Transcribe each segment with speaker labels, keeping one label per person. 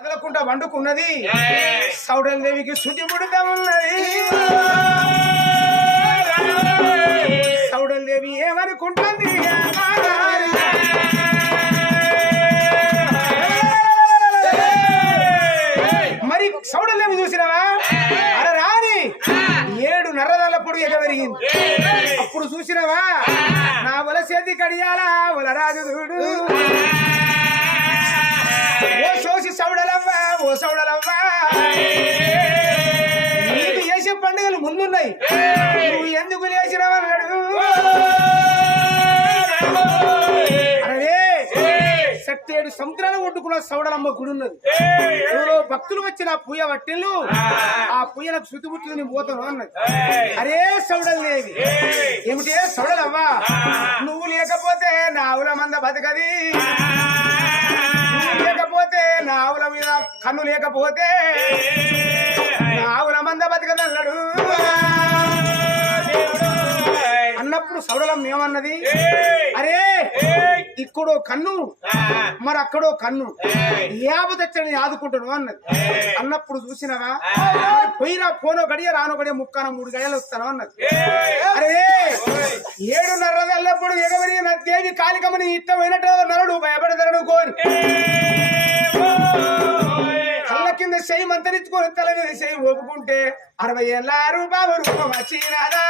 Speaker 1: కదలకుండా వండుకున్నది. సౌడల్ దేవికి శుద్ధి పుడతా ఉన్నది. సౌడల్ దేవి ఏమనుకుంటుంది? మరి సౌడల్ దేవి చూసినావా? అరే రాని ఏడు నర్రదల్లప్పుడు ఎగవెరిగింది అప్పుడు చూసినావా? నా వల చేతి కడియాలా వల రాజు చూడు సౌడలవ్వా ఓ సౌడలవ్వా. నీకు చేసే పండుగలు ముందున్నాయి. నువ్వు ఎందుకు లేచినావన్నాడు అరే సట్టేడు సముద్రాలు కొట్టుకున్న సౌడలమ్మ గుడి ఉన్నది. భక్తులు వచ్చిన పూయ వట్టిల్లు ఆ. పూయలకు శుద్ధి పుట్టుకుని పోతాను అన్నది. అరే సౌడలేవి ఏమిటి సౌడలవ్వా? నువ్వు లేకపోతే నా ఆవుల మంద బతకది. లేకపోతే నా ఆవుల మీద కన్ను లేకపోతే నా ఆవుల మంద బతకదన్నాడు అన్నప్పుడు సౌడలం ఏమన్నది అరే ఇక్కడో కన్ను మరి అక్కడో కన్ను. యాభ తెచ్చని ఆదుకుంటాను అన్నది. అన్నప్పుడు చూసినావా? పోయినా పోనో గడియ రానో గడియ ముక్కాన మూడు గడియలు వస్తాను అన్నది. అరే ఏడున్నర వెళ్ళప్పుడు ఎగవరి నా దేవి కాలికమని ఇష్టమైనట్టు నరుడు భయపడతాడు కోరి కళ్ళ కింద చెయ్యి మంతరించుకొని తల మీద చెయ్యి ఒప్పుకుంటే అరవై ఏళ్ళ రూపాయలు రూపం వచ్చినాదా?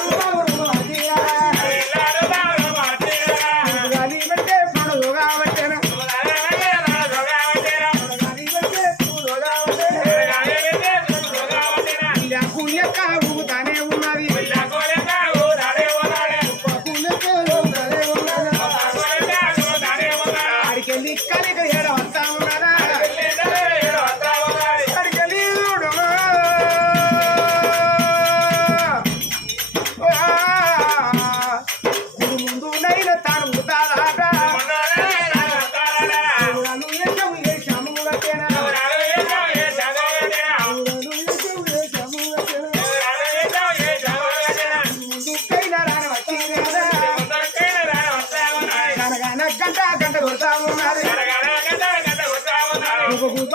Speaker 1: రూపాయలు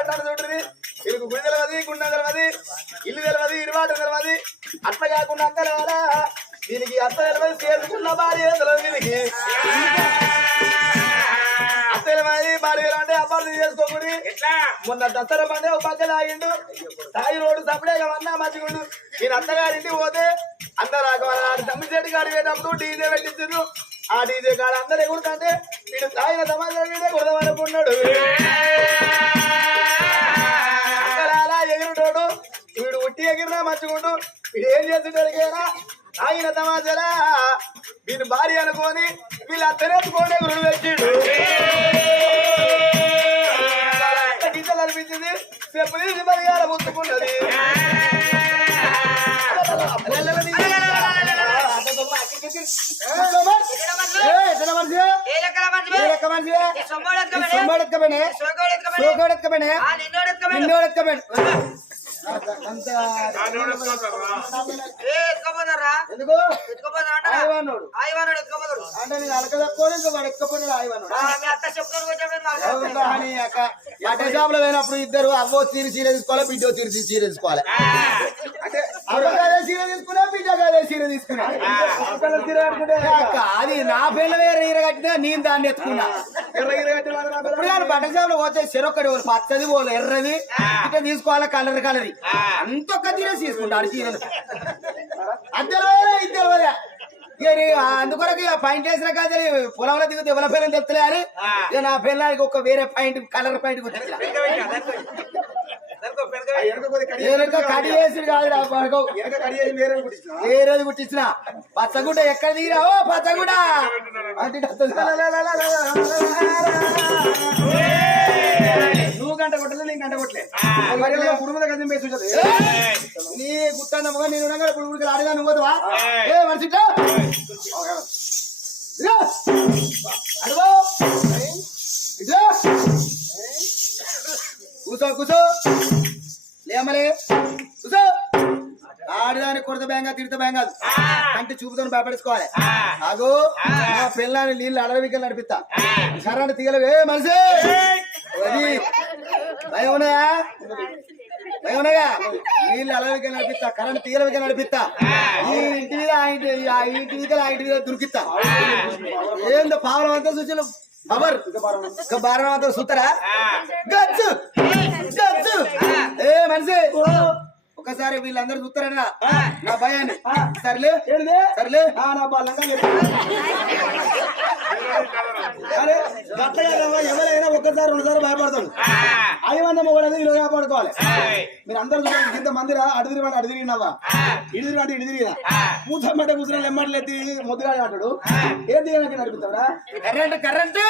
Speaker 2: చూడండి ఇరుకు గుడి తెలవది గుండె తెలవది ఇల్లు తెలవది ఇరువాటు తెలవది. అట్లా కాకుండా తెలవాలా దీనికి అత్త తెలవది చేసుకున్న భార్య తెలవదు దీనికి. అత్త తెలవది భార్య అంటే అబ్బాయి మొన్న దసరా పండే ఒక పక్కన ఆగిండు తాయి రోడ్డు సపడేగా అన్నా మంచిగుండు నేను అత్తగారింటికి పోతే అందరు తమ్మి చెట్టు కాడి పోయేటప్పుడు డీజే పెట్టించారు ఆ డీజే కాడ అందరు ఎగురుతుంటే వీడు తాగిన సమాజం వీడే కొడదామనుకున్నాడు ఏం చేస్తుంటాడుకేనా తాగిన సమాజరా వీని భార్య అనుకొని వీళ్ళు అత్తనేసుకోండి ఎగురు పెట్టిండు టీచర్ అనిపించింది. చెప్పు తీసి పరిగాల ముత్తుకున్నది అంటే నేను అలకదక్కుని ఇంకా వాడు ఎక్కపోయినా ఆయవానోడు. అటే షాప్లో పోయినప్పుడు ఇద్దరు అవ్వో తీరి చీర తీసుకోవాలి బిడ్డో తీరి చీర తీసుకోవాలి? అంటే కాదే చీర తీసుకున్నా బిడ్డ కాదే చీర తీసుకున్నా? అది నా పిల్ల వేరే ఈర కట్టినా నేను దాన్ని ఎత్తుకున్నా. ఇప్పుడు బట్టల షాప్లో పోతే చెరొక్కడి ఒకటి పచ్చది ఓళ్ళు ఎర్రది ఇట్లా తీసుకోవాలి కలర్ కలర్ అంతొక్క తీరేసి తీసుకుంటాడు చీరలు. అద్దెలు ఇద్దరు
Speaker 3: అందుకొరకు ఇక పాయింట్ వేసిన కాదు పొలంలో దిగుతే ఎవరి పిల్లలు చెప్తలే అని నా పిల్లలకి ఒక వేరే పాయింట్ కలర్ పాయింట్ కుట్టించిన కడి వేసి కాదు పడకవు
Speaker 2: కుట్టించిన
Speaker 3: వేరేది కుట్టించిన ఎక్కడ దిగిరా ఓ పచ్చగుడ్డ అంటే
Speaker 2: నువ్వు గంట కొట్టలే నేను గంట కొట్టలే కుటుంబ గంజం ఉంటది
Speaker 3: నీ గుట్ట నమ్మగా నేను ఇప్పుడు ఊరికి ఆడిగా నువ్వు పోతావా? ఏ మనిషి. అడుగో. కూసో కూసో. లేమలే కూసో. ఆడదాని కొరత బ్యాంగా తిడత బ్యాంగా అంటే చూపుతో భయపడేసుకోవాలి ఆగు. నా పిల్లని నీళ్ళు అడవికి నడిపిస్తా. కరెంట్ తీగలవే మనిషి? అది. భయం ఉన్నాయా భయం ఉన్నాయా నీళ్ళు అడవికి నడిపిస్తా. కరెంట్ తీగలవికి నడిపిస్తా. ఈ ఇంటి మీద ఆ ఇంటి ఆ ఇంటి మీద ఆ ఇంటి మీద దురికిస్తా ఏందో పావులం అంతా సూచనలు ఇంకా బారం అంతా సూతరా? గచ్చు గచ్చు. ఏ మనిషి? ఒకసారి వీళ్ళందరూ చూస్తారనా నా భయాన్ని. సర్లే? సర్లే.
Speaker 2: ఆ, నా బాలంగా. అరే గట్ల ఎవరైనా ఒక్కసారి రెండుసార్లు భయపడతాడు. వంద మొగడది ఈరోజు కాపాడుకోవాలి? మీరు అందరూ చూడండి ఇంత మందిరా అటు తిరిగి అటు తిరిగినావా ఇటు తిరిగి అంటే ఇటు తిరిగినా కూర్చో మీద కూర్చొని ఎమ్మట్లు ఎత్తి ముద్దుగా అంటాడు. ఏం తీగలకి నడిపిస్తావురా?
Speaker 3: Current current.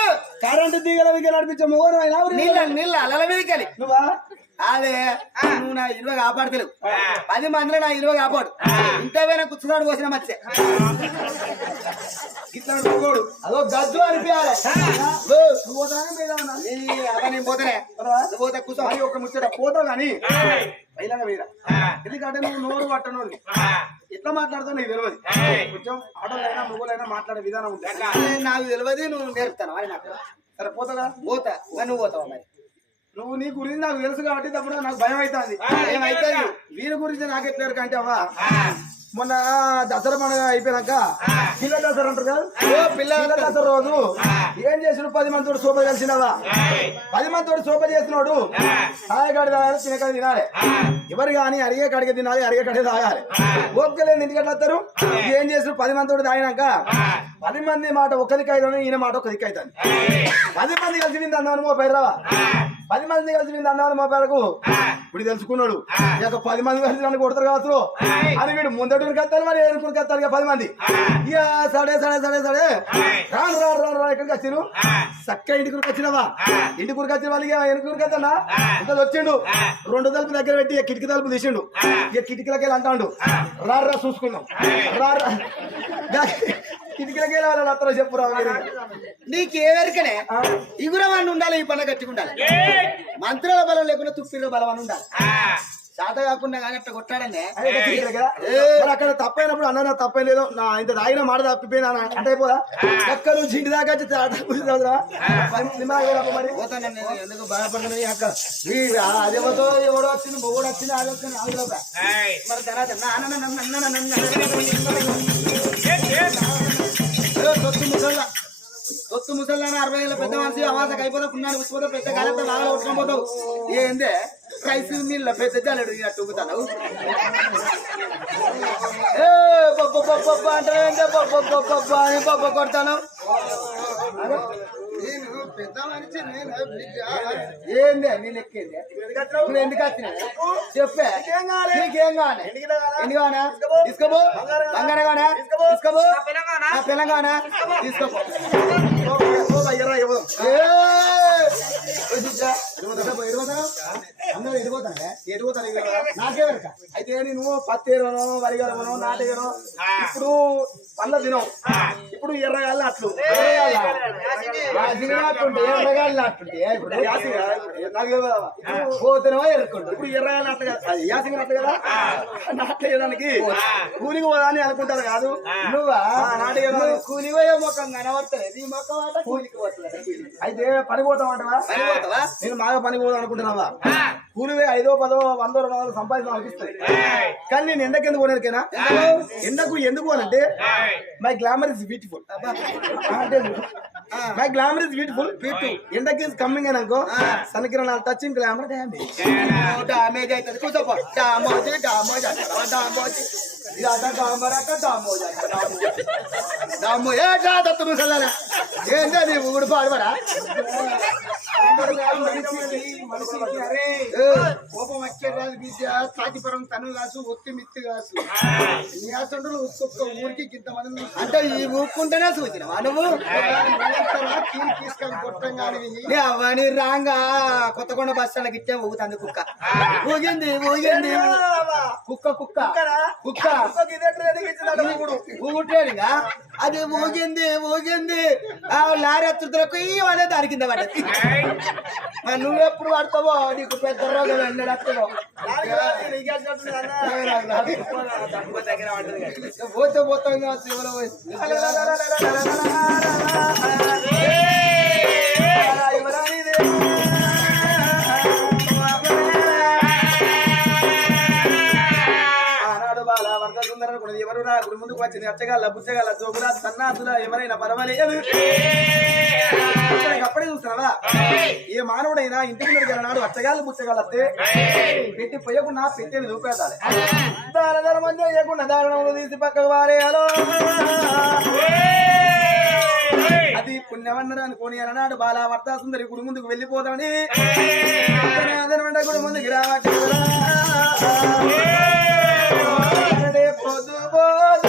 Speaker 2: కరెంటు తీగల విగ్గ నడిపించే మొగడు అయినా
Speaker 3: నీళ్ళ నీళ్ళ అలల మీదకి
Speaker 2: నువ్వా?
Speaker 3: అదే నువ్వు నా ఇల్వ కాపాడతలేవు. పది మందిలో నా ఇల్వ కాపాడు. ఇంత పోయినా కూర్చున్నాడు పోసిన మచ్చే.
Speaker 2: ఇట్లా మొగోడు
Speaker 3: అదో గజ్జు అనిపించాలి.
Speaker 2: మీద
Speaker 3: నేను పోతానే పోతే కూర్చో.
Speaker 2: ఒక ముచ్చట పోతావు కానీ పైలాగా వేరా ఎందుకంటే నువ్వు నోరు పట్టనోడు ఎట్లా మాట్లాడుతావు నీకు తెలియదు. కొంచెం ఆటోలైనా మొగలైనా మాట్లాడే విధానం ఉంటుంది.
Speaker 3: నాకు తెలియదు నువ్వు నేర్పుతాను
Speaker 2: సరే పోతాగా
Speaker 3: పోతా. మరి నువ్వు పోతావా మరి?
Speaker 2: నువ్వు నీ గురించి నాకు తెలుసు కాబట్టి తప్పుడు నాకు భయం అవుతుంది.
Speaker 3: ఏమైతుంది
Speaker 2: వీరి గురించి నాకు ఎట్లా కంటే అవ్వా? మొన్న దసరా పండుగ అయిపోయాక పిల్ల దసరా అంటారు కదా?
Speaker 3: ఓ పిల్ల
Speaker 2: దసరా రోజు ఏం చేసిన పది మంది తోటి సోప కలిసినవా పది మంది తోటి సోప చేసినోడు తాగడి తాగాలి తినకాడి తినాలి. ఎవరు కానీ అడిగే కడిగే తినాలి అడిగే కడిగే తాగాలి. ఓపికలేదు ఇంటికి ఎట్లా వస్తారు? ఏం చేసిన పది మంది తోటి తాగినాక పది మంది మాట ఒక దిక్కు అవుతుంది ఈయన మాట ఒక దిక్కు అవుతుంది పది మంది కలిసి వింది అన్నాను మా రావా పది మంది కలిసి వింది అన్నాను మా పేరకు. ఇప్పుడు తెలుసుకున్నాడు. ఇక పది మంది కలిసి నన్ను కొడతారు కావచ్చు. అని వీడు ముందటి కత్తారు మరి ఏడుకుని కత్తారు ఇక పది మంది. ఇక సడే సడే సడే సడే. రాను రాను రాను రాను ఇక్కడికి వచ్చిను చక్క ఇంటికి వచ్చినవా? ఇంటికి వచ్చిన వాళ్ళకి ఎనుకురికి వస్తానా ఇంకా వచ్చిండు రెండు తలుపు దగ్గర పెట్టి కిటికీ తలుపు తీసిండు. ఇక కిటికీలకి వెళ్ళి అంటాడు. రా రా చూసుకుందాం. రా రా. కిటికీలకి వెళ్ళి వాళ్ళు అత్తలో చెప్పురా మీరు.
Speaker 3: నీకేవరికనే ఇగురవాన్ని ఉండాలి ఈ పని గట్టిగా ఉండాలి మంత్రాల బలం లేకుండా తుప్పిలో బలం అని ఉండాలి శాత కాకుండా కానీ అట్లా కొట్టాడనే
Speaker 2: అక్కడ తప్పైనప్పుడు అన్న తప్పే లేదు నా ఇంత తాగిన మాట తప్పిపోయినా అంటే అయిపోదా ఒక్క నుంచి ఇంటి దాకా
Speaker 3: ఎందుకు బాధపడుతున్నాయి అక్క ఈ అదేవతో ఎవడో వచ్చింది మొగోడు వచ్చింది అది వచ్చింది అది లోపల. మరి తర్వాత నాన్న నన్ను నన్ను నన్ను నన్ను ఏ, తొత్తు ముసల్లా అరవై ఏళ్ళ పెద్ద మనిషి అవాసకు అయిపోతే పుణ్యాన్ని వచ్చిపోతే పెద్ద కాలంతో బాగా ఉట్టుకొని ఏందే? రైస్ నీళ్ళ పెద్ద జాలడు అట్టు ఊగుతాను. ఏ బొబ్బ బొబ్బ అంటే బొబ్బ బొబ్బ బొబ్బ అని బొబ్బ కొడతాను అరే, నేను పెద్ద మనిషి నేను ఏందే నీ లెక్కేందే నువ్వు ఎందుకు వచ్చినా చెప్పే.
Speaker 2: నీకేం కావాలి? తీసుకోపో.
Speaker 3: తీసుకోపో.
Speaker 2: బంగారం
Speaker 3: బంగారం కావాలా?
Speaker 2: తీసుకోపో.
Speaker 3: తీసుకోపో.
Speaker 2: నా పిల్లగానా?
Speaker 3: నా పిల్లగానా అందరూ ఎడిపోతానే
Speaker 2: ఎటుపోతాను ఇక.
Speaker 3: నాకే వరక
Speaker 2: అయితే నేను పత్తి ఎరవను వరిగరవను నాటగను ఇప్పుడు పళ్ళ తినం ఇప్పుడు ఎర్రగాలి అట్లు
Speaker 3: ఎర్రగాళ్ళు అట్టుంటే ఇప్పుడు. పోతేనేమో ఎరుకుంటు
Speaker 2: ఇప్పుడు ఎర్రగాలి అట్ల యాసింగ్ అట్ల కదా. నాటేయడానికి కూలికి పోదా అని అనుకుంటారు కాదు.
Speaker 3: నువ్వా?
Speaker 2: ఆ, నాటకం
Speaker 3: నువ్వు కూలిపోయే ముఖం ఆట కూలికి పోతలేదు.
Speaker 2: అయితే పని పోతామంటవా? నేను బాగా పని పోదాం అనుకుంటున్నావా? కూలివే ఐదో పదో వందో రెండు వందలు సంపాదించడం అనిపిస్తుంది. కానీ నేను ఎండకి ఎందుకు పోనేరికేనా ఎండకు ఎందుకు అనంటే మై గ్లామర్ ఇస్ బ్యూటిఫుల్ అంటే మై గ్లామర్ ఇస్ బ్యూటిఫుల్ ఎండకి ఇస్ కమ్మింగ్ అని అనుకో సన్కిరణాలు టచింగ్ గ్లామర్ డ్యామేజ్
Speaker 3: డామేజ్ అవుతుంది. కూర్చోపో. డామోజీ డామోజ్
Speaker 2: డామో ఏ జాతత్తు ముసలరా ఏంటో నీ ఊడు పాడబడా
Speaker 1: కోపం తను కాసు ఒత్తి మిత్తి కాసు. నీ అసంటులు ఒక్కొక్క ఊరికి ఇంతమంది
Speaker 2: అంటే ఈ ఊపుకుంటేనే చూసినవా నువ్వు?
Speaker 1: తీసుకొని కొట్టం కానీ
Speaker 2: నీ అవ్వని రాంగా కొత్తకొండ బస్ స్టాండ్కి ఇచ్చే ఊగుతుంది కుక్క. ఊగింది ఊగింది. కుక్క కుక్క. కుక్క. అది ఊగింది ఊగింది ఆ లారీ ఎత్తుతులకు ఈ అనే దాని కింద పడ్డది నువ్వెప్పుడు పడతావో నీకు పెద్ద రోగం వెళ్ళడక్కడో పోతే పోతాం శివలో ఎవరు నా గుడి ముందుకు వచ్చింది అచ్చగాల బుచ్చగాల జోగుల సన్నాసుల ఎవరైనా పర్వాలేదు? అప్పుడే చూస్తున్నావా? ఏ మానవుడైనా ఇంటికి మీద నాడు అచ్చగాలు బుచ్చగాలు వస్తే పెట్టి పోయకుండా పెట్టేది చూపెట్టాలి దాన ధర్మం చేయకుండా దారుణములు తీసి పక్కకు వారేయాలో అది పుణ్యవన్నర అనుకోని అన్నాడు బాలా వర్తా సుందరి గుడి ముందుకు వెళ్ళిపోతామని గుడి ముందుకు రావచ్చు పొద్దు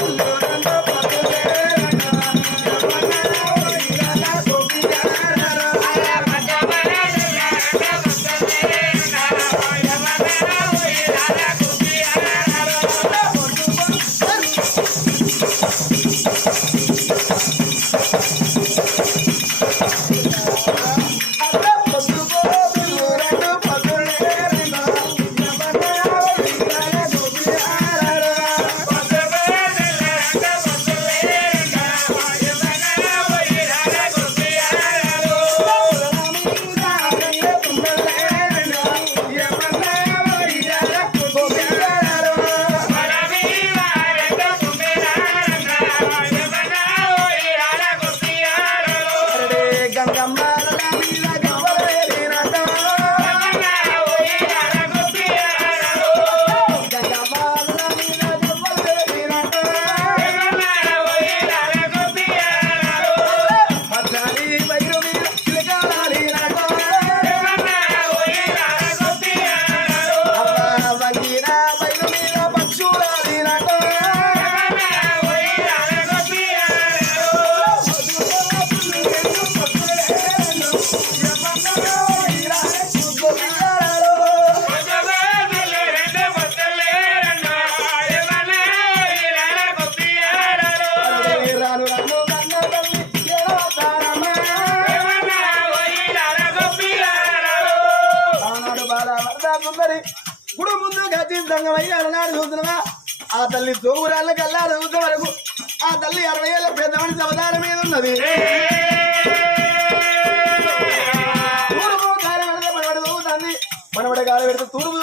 Speaker 2: సంగమయ్యి అలనాడు చూస్తున్నావా? ఆ తల్లి తోగురాళ్ళ కల్లాడు చూసే వరకు ఆ తల్లి అరవై ఏళ్ళ పెద్ద మనిషి అవతారం మీద ఉన్నది. తూర్పు గాలి పెడితే మనవడి తోగుతుంది. మనవడి గాలి పెడితే తూర్పు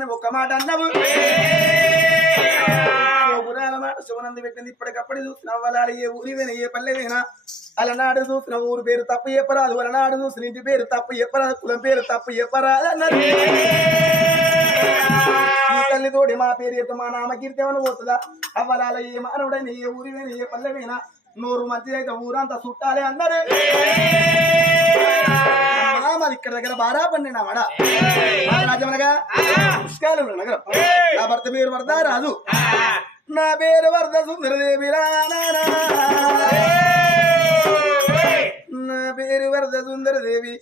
Speaker 2: అని ఒక్క మాట అన్నావు. గురాల మాట శివనంది పెట్టింది. ఇప్పటికప్పుడు చూస్తున్నావు వాళ్ళ ఏ ఊరి పోయినా ఏ పల్లె పోయినా అలనాడు చూసిన ఊరు పేరు తప్పు చెప్పరాదు. అలనాడు చూసిన ఇంటి పేరు తప్పు చెప్పరాదు. కులం పేరు తప్పు చెప్పరాదు అన్నారు ఈ తల్లి తోడి మా పేరు యొక్క మా నామ కీర్తేమని పోతుందా? అవ్వలాల ఏ మానవుడైనా ఏ ఊరి పోయినా ఏ పల్లె పోయినా నూరు మంచి అయితే ఊరంతా చుట్టాలి అన్నారు మాది ఇక్కడ దగ్గర బారా పండి నా వడ రాజమనగా నగరం. నా భర్త పేరు వరద రాదు నా పేరు వరద సుందరదేవి నా పేరు వరద సుందరదేవి.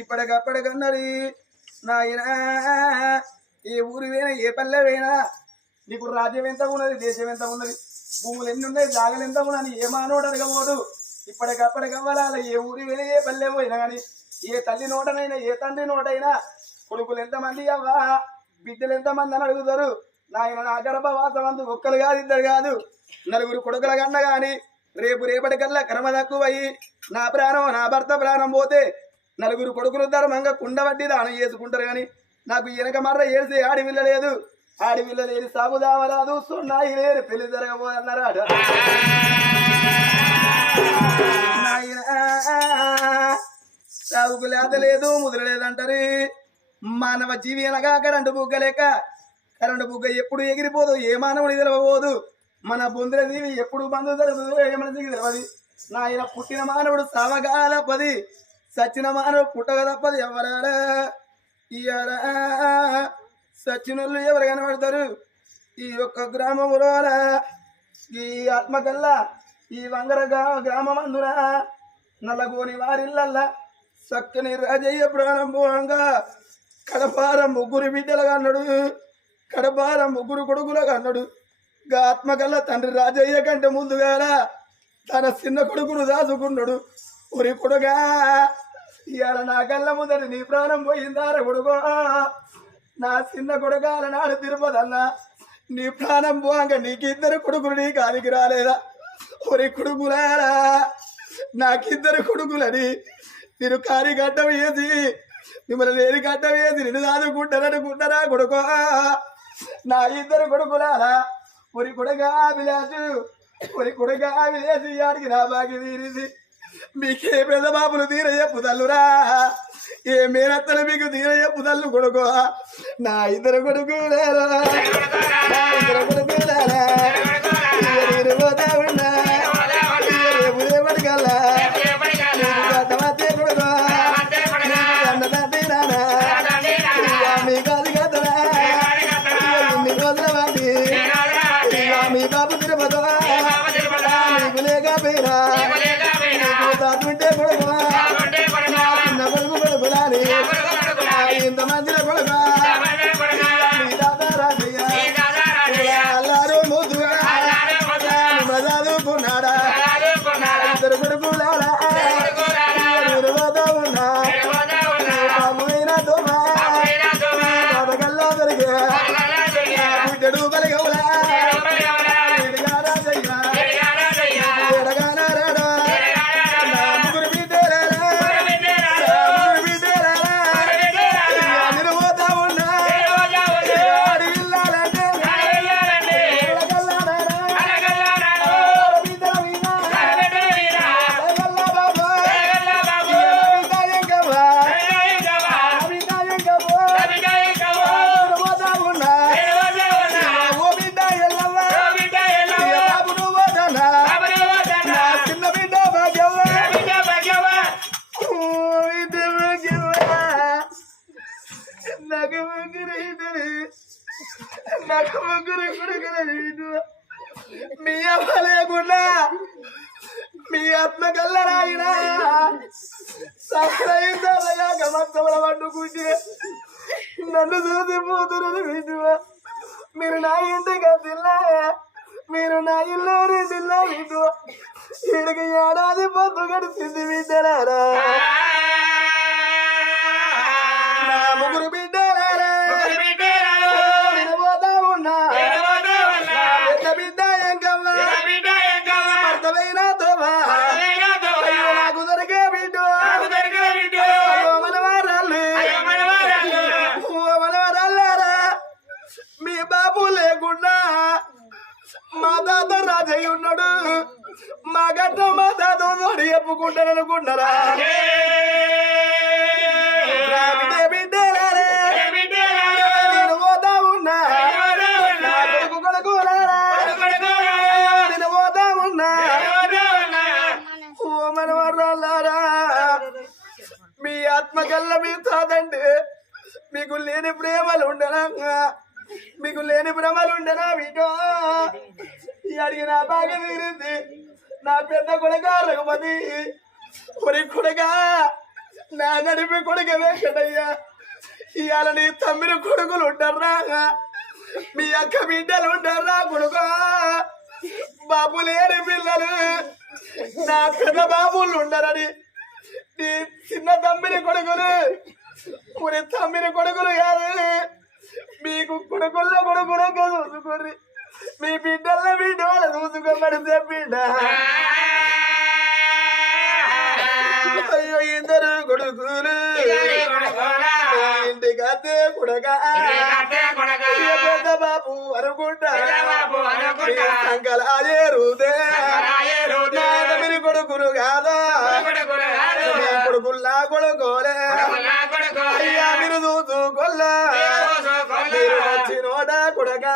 Speaker 2: ఇప్పటికప్పటికన్నది నాయన. ఏ ఊరు పోయినా ఏ పల్లె పోయినా నీకు రాజ్యం ఎంత ఉన్నది దేశం ఎంత ఉన్నది? భూములు ఎన్ని ఉన్నాయి జాగలు ఎంత ఉన్నది ఏ మానవుడు అడగబోదు ఇప్పటికప్పటికవ్వాల ఏ ఊరి పోయినా ఏ పల్లె పోయినా కానీ ఏ తల్లి నోటనైనా ఏ తండ్రి నోటైనా కొడుకులు ఎంతమంది అవ్వా? బిడ్డలు ఎంతమంది అని అడుగుతారు. నాయన నా గర్భవాసం అందు ఒక్కరు కాదు ఇద్దరు కాదు. నలుగురు కొడుకుల కన్న కానీ రేపు రేపటికల్లా కర్మ తక్కువయ్యి నా ప్రాణం నా భర్త ప్రాణం పోతే నలుగురు కొడుకులు ధర్మంగా వడ్డీ దానం చేసుకుంటారు కానీ నాకు వెనక మర్ర ఏడిసి ఆడి లేదు. ఆడి లేని సాగుదామ రాదు సున్నాయి లేని పెళ్ళి జరగబోయన్నారాట సాగుకు లేత లేదు ముదురు లేదంటారు. మానవ జీవి అనగా కరెంటు బుగ్గ లేక కరెంటు బుగ్గ ఎప్పుడు ఎగిరిపోదు ఏ మానవుడు తెలవబోదు. మన బొందుల జీవి ఎప్పుడు బంధు జరుగుతుందో ఏ తెలియదు నాయన పుట్టిన మానవుడు సావగాల పది సచిన మానవుడు పుట్టక తప్పది ఎవరారా ఇయరా సచ్చినోళ్ళు ఎవరు కనబడతారు? ఈ యొక్క గ్రామములో ఈ ఆత్మకల్లా ఈ వంగర గ్రా- గ్రామమందున నల్లగోని వారిల్లల్లా చక్కని రాజయ్య ప్రారంభంగా కడపార ముగ్గురు బిడ్డలుగా అన్నాడు కడపార ముగ్గురు కొడుకులుగా అన్నాడు గా ఆత్మకల్లా తండ్రి రాజయ్య కంటే ముందుగా తన చిన్న కొడుకును దాచుకున్నాడు. ఒరి కొడుగా ఇవాళ నా కళ్ళ ముందర నీ ప్రాణం పోయిందార కొడుకో. నా చిన్న కొడుకాల నాడు తిరుపదన్నా నీ ప్రాణం పోగా నీకిద్దరు కొడుకులు నీ కాలికి రాలేదా? ఒరి కొడుకులారా నాకిద్దరు కొడుకులని నేను కారి గడ్డం ఏది మిమ్మల్ని లేని గడ్డం ఏది నిన్ను దాదుకుంటారనుకుంటారా కొడుకో? నా ఇద్దరు కొడుకులారా ఒరి కొడుగా విలాసు ఒరి కొడుగా విలేసి ఆడికి నా బాగి తీరింది మీకే పెద్ద బాబులు తీర ఏ మేనత్తలు మీకు తీర చెప్పుదల్లు కొడుకో? నా ఇద్దరు కొడుకులారా? నా ఇద్దరు కొడుకులారా? పోతా నాకు ముగ్గురు కొడుకులు మీ అమ్మ లేకుండా మీ ఆత్మ కల్లరాయినా సహయిందాలగా గమత్తముల పట్టుకుంటే నన్ను చూసి పోతురు వింటువా మీరు నా ఇంటిగా తిల్లా మీరు నా ఇల్లు తిన్నా వింటువా ఇడికి ఏడాది పొద్దు గడిచింది బిడ్డలారా నా ముగ్గురు బిడ్డలారా ఓ మనవరాలారా మీ ఆత్మకల్ల మీ తాదండి మీకు లేని ప్రేమలు ఉండనా? మీకు లేని భ్రమలు ఉండనా వీటో? ఈ అడిగిన బాగా తీరింది. నా పెద్ద కొడుక రఘుమతి ఒరి కొడుక నా నడిపి కొడుక వెంకటయ్యా. ఇవాళ నీ తమ్మిడి కొడుకులు ఉంటారా మీ అక్క బిడ్డలు ఉంటారా కొడుకా. బాబు లేని పిల్లలు. నా పెద్ద బాబులు ఉండరని. నీ చిన్న తమ్మిడి కొడుకులు. మరి తమ్మిని కొడుకులు కాదు. మీకు కొడుకుల్లో కొడుకులు చూసుకుని మీ బిడ్డల్లో బిడ్డ వాళ్ళు చూసుకోబడితే బిడ్డ అయ్యో ఇద్దరు కొడుకులు. ఇంటికి అత్తే కొడగా పెద్ద బాబు అనుకుంటా. సంకల అదే రూదే మీరు కొడుకులు కాదా? కొడుకుల్లా కొడుకోలే. అయ్యా మీరు చూసుకోలే మీరు వచ్చినోడ కొడగా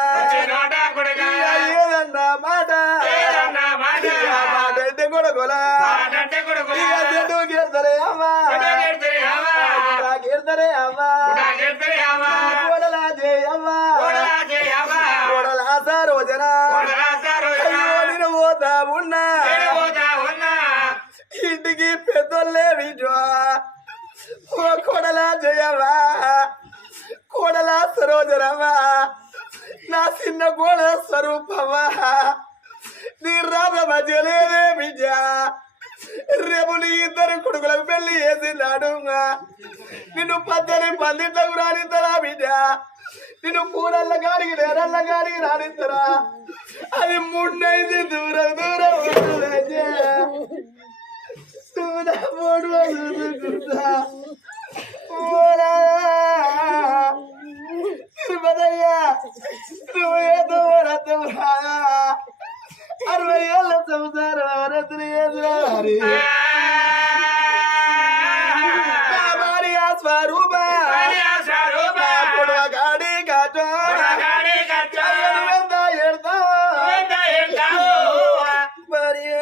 Speaker 2: ఓ జయవా కోడల సరోజరవా నా చిన్న కోడ స్వరూపవా నీ రామ మధ్యలేదే విజ రేపు నీ ఇద్దరు కొడుకులకు పెళ్ళి చేసినాడు నిన్ను పద్దెని పందిట్లకు రానిద్దరా బిడ్డ నిన్ను కూరల్ల గారికి నేరల్ల గారికి రానిద్దరా అది ముండైంది దూరం దూరం ఉంటుందయ్యా. దూరం మూడు చూసుకుంటా ఓరా. తిరుపతయ్యా నువ్వు ఏదో రథమురా అరవై ఏళ్ళ సంసారం రతులు ఎదురారి నా భార్య స్వరూప నా పొడవ గాడి కాటో ఎంత ఎడతావా భార్య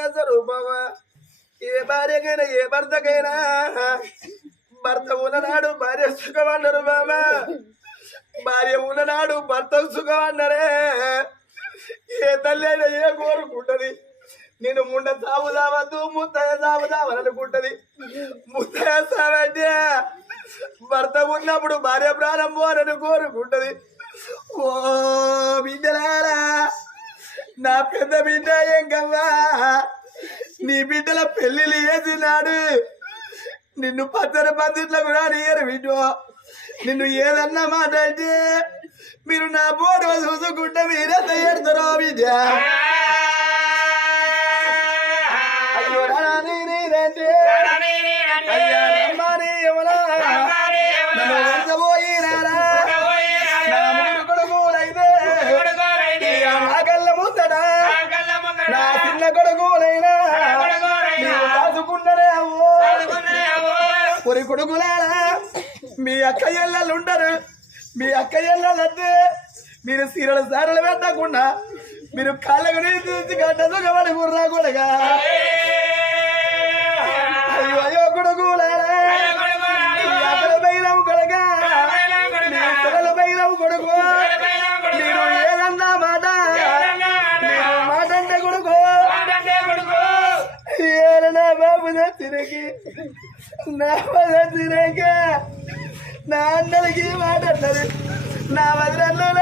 Speaker 2: భర్త ఉన్ననాడు భార్య సుఖమన్నారు మామ. భార్య ఉన్ననాడు భర్త సుఖమన్నారే. ఏ తల్లి అయినా ఏ కోరుకుంటది? నేను ముండ సాగుదావద్దు ముత్తయ్య సాగు అనుకుంటది ముత్తయ్య సావంటే భర్త ఉన్నప్పుడు భార్య ప్రాణం పోనని కోరుకుంటది. ఓ బిడ్డలారా నా పెద్ద బిడ్డ ఎంకవ్వా. నీ బిడ్డల పెళ్ళిళ్ళు చేసినాడు. నిన్ను పచ్చని పందిట్లకు రానియరు బిడ్డో. నిన్ను ఏదన్నా మాట అంటే మీరు నా బోర్డు చూసుకుంటే మీరే తయారుతారో బిడ్డ. అయ్యో రాని నీరంటే అయ్యా పొరి కొడుకులారా మీ అక్క ఎల్లలు ఉండరు. మీ అక్క ఎల్లలంటే మీరు సీరలు సారలు పెట్టకుండా మీరు కాళ్ళకు నీళ్ళు తీసి గడ్డ సుఖపడి గుర్రా కొడగా అయ్యో అయ్యో కొడుకులారా కొడగా కొడుకు. మీరు ఏదన్నా మాట మీరు మాట అంటే కొడుకు. ఏరనా బాబు తిరిగి నా వల్ల తిరగ నా అన్నలకి ఈ మాట అన్నది నా వదిలల్లో